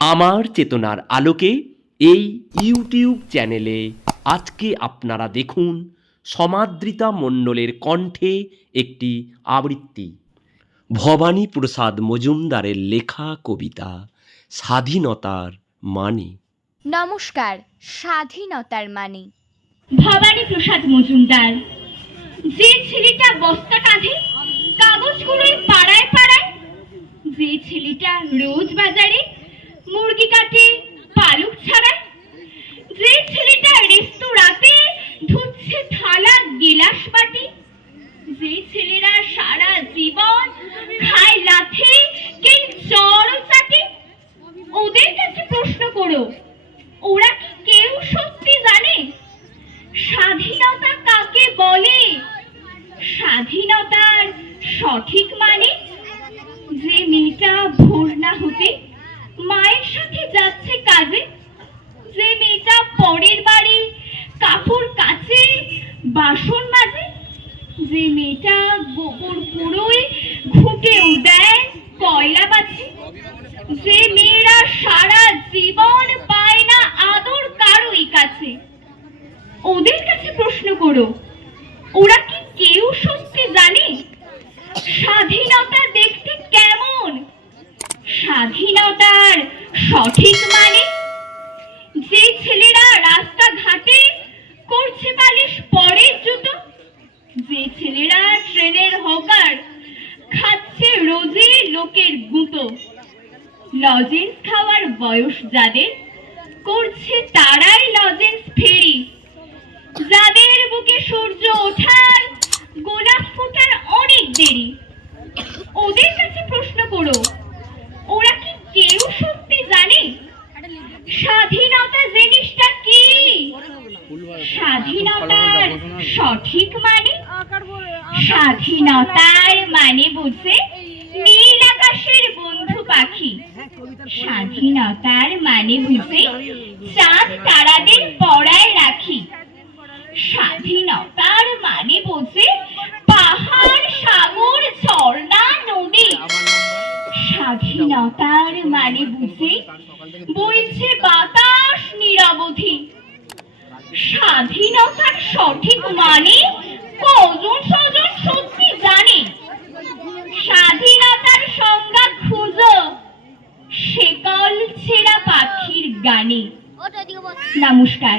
আমার চেতনার আলোকে এই ইউটিউব চ্যানেলে আজকে আপনারা দেখুন সমাদৃতা মণ্ডলের কণ্ঠে একটি আবৃত্তি। ভবানী প্রসাদ মজুমদারের লেখা কবিতা স্বাধীনতার মানে। নমস্কার। স্বাধীনতার মানে। ভবানী প্রসাদ মজুমদার। যে ছেলেটা বস্তা কাঁধে কাগজ কুড়োয় পাড়ায় পাড়ায়, যে ছেলেটা রোজ বাজারে মুরগি কাটে পালক ছাড়ায়, যে ছেলেটা রেস্তোরাঁতে ধুচ্ছে থালা গিলাস বাটি, যে ছেলেরা সারা জীবন খায় লাথি কেউ চড় চাটি, ওদের কাছে প্রশ্ন করো, ওরা কি কেউ সত্যি জানে স্বাধীনতা কাকে বলে? স্বাধীনতার সঠিক মানে? যে মেয়েটা ভোর না হতে মায়ের সাথে যাচ্ছে কাজে, যে মেয়েটা পরের বাড়ি কাপড় কাচে বাসন মাজে, যে মেয়েটা গোবর কুড়োয় ঘুঁটেও দেয় কয়লা বাছে, যে মেয়েরা সারা জীবন পায় না আদর কারোই কাছে, ওদের কাছে প্রশ্ন করো, ওরা কি কেউ সত্যি জানে স্বাধীনতা দেখতে কেমন? স্বাধীনতার সঠিক মানে? যে ছেলেরা রাস্তাঘাটে করছে পালিশ পরের জুতো, যে ছেলেরা ট্রেনের হকার খাচ্ছে রোজে লোকের গুঁতো, লজেন্স খাওয়ার বয়স যাদের করছে তারাই লজেন্স ফেরি, যাদের বুকে সূর্য ওঠার গোলাপ ফোটার অনেক দেরি, ওদের কাছে প্রশ্ন করো, ওরা কি কেউ সত্যি জানে স্বাধীনতা জিনিসটা কি? স্বাধীনতার সঠিক মানে? স্বাধীনতার মানে বুঝে নীল আকাশের বন্ধু পাখি, স্বাধীনতার মানে বুঝে চাঁদ তারাদের পড়ায় রাখি, স্বাধীনতার মানে বোঝে পাহাড় সাগর ঝর্ণা নদী, স্বাধীনতার মানে বুঝে বইছে বাতাস নিরবধি। স্বাধীনতার সঠিক মানে কজন সজন সত্যি জানে? স্বাধীনতার সংজ্ঞা খুঁজো সেকল ছেঁড়া পাখির গানে। নমস্কার।